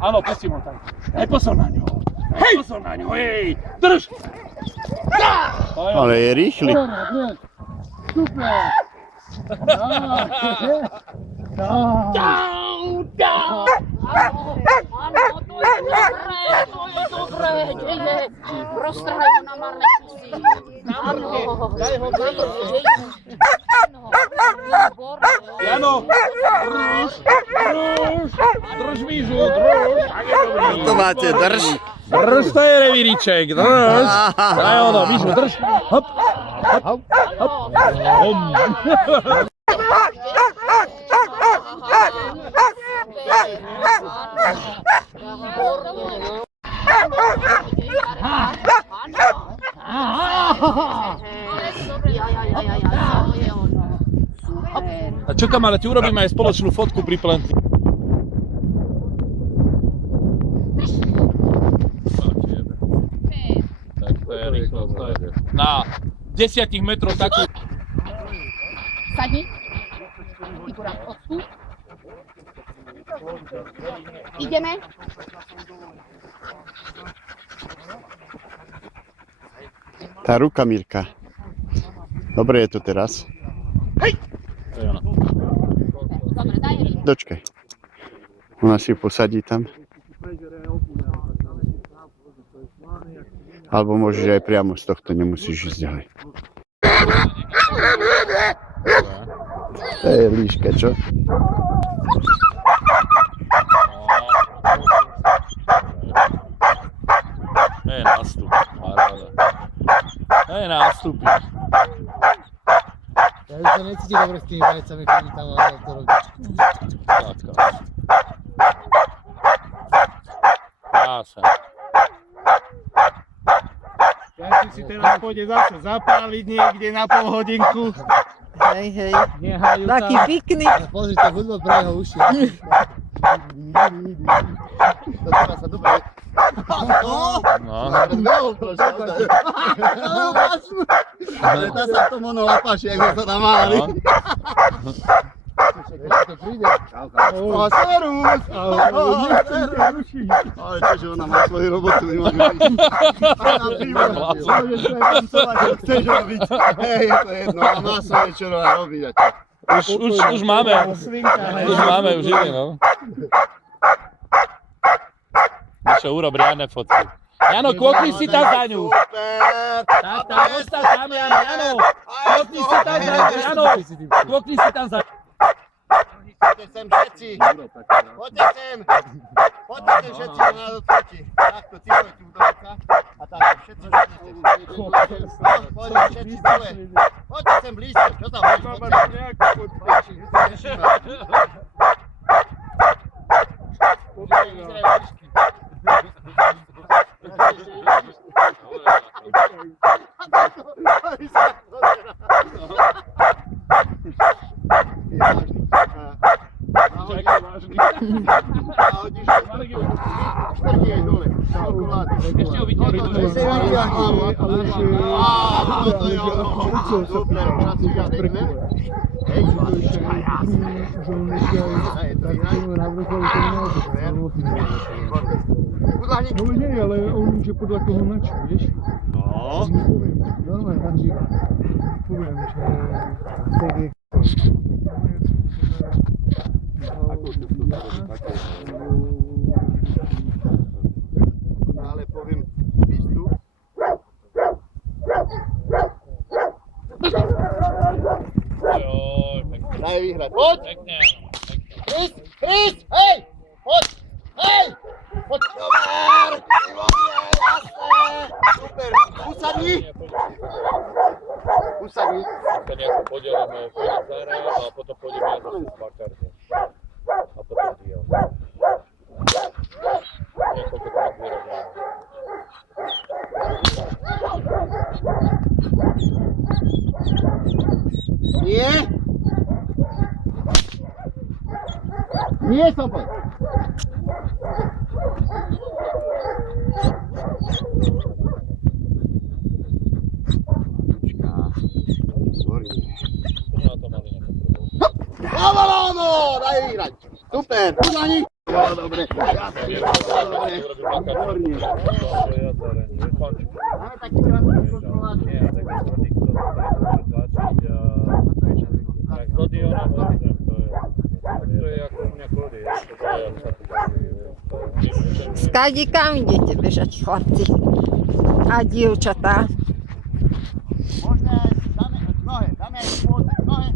Áno, pustím ho tam. Hej, posol na ňo. Hej, posol na ňo, hej. Drž. Ale je rýchly. Super. Áno, to je dobré, deje. Roztrhajú na marné kusy. Áno. Jano, drž Mížu, drž. To máte, drž. Drž, to je revíriček, drž. Daj ono, Mížu, drž. Hop, hop, hop. A čo kam, ale ti urobíme aj spoločnú fotku pri plenty. Tak to je rýchlo, to je na 10 metrov takú. Sadni. Figura, odstup. Ideme. Tá ruka, Mirka. Dobre je to teraz. Hej! To je ono. Dobre, daj ryb. Dočkaj. Ona si posadí tam. Alebo môžeš aj priamo z tohto, nemusíš ísť ďalej. To je líška, čo? Hej, nástup. Hej, nástupy. Ja už sa necítim dobre s tými vajcami, ktorí tam mám to robiť. Krása. Každý si teraz pôjde zase zapáliť niekde na pol hodinku. Hej, hej. Nehajú Taký sa. piknik. Pozrite, hudba pre jeho uši. To treba sa dobre. No. Ale tá sa to mono lapáši, ako sa tam máli. To príde. O, serus! Ale čože, ona má svoju robotu, nemôže ísť. Môžeš sa aj tancovať, čo chceš robiť. Hej, je to jedno, a má svoje čo robiť. Už máme. Už máme, už ide, no. Čo, urob riadne fotky. Jano, kvokni si tam za ňu. Tak, ostav tam, Jano. Kvokni si tam za ňu, Jano. Kvokni si tam za ňu. Poďte sem všetci. Poďte sem. Poďte sem všetci na nás odfočí. Takto, ty poď tu do oka. A takto, všetci poďte sem. Poďte všetci dole. Poďte sem blízko. Čo tam Ešte ho vyťahnuť. No nie, ale on už je podľa toho načo, vieš? No. Normálne, tam živa. Poviem, že... Ale poviem výstup. Daj vyhrať. Poď! Prísť! Prísť! Hej! Poď! Hej! Poď! Dobar! Jasné! Super! Usadni! Usadni! Sa nejako podelíme Zara a potom pôjdeme aj do Spartárne. A potom diel. Niekoľko tam vyrobíme. Nie! Nie, Sobot! No to mali nejaké Bravo, daj vyhrať! Super! Uznaní! Bolo dobre. Výborne. Máme taký krásny kontrolátor. Skádi, kam idete bežať, chlapci a dievčatá? Možno aj dáme aj pôzek, nohe.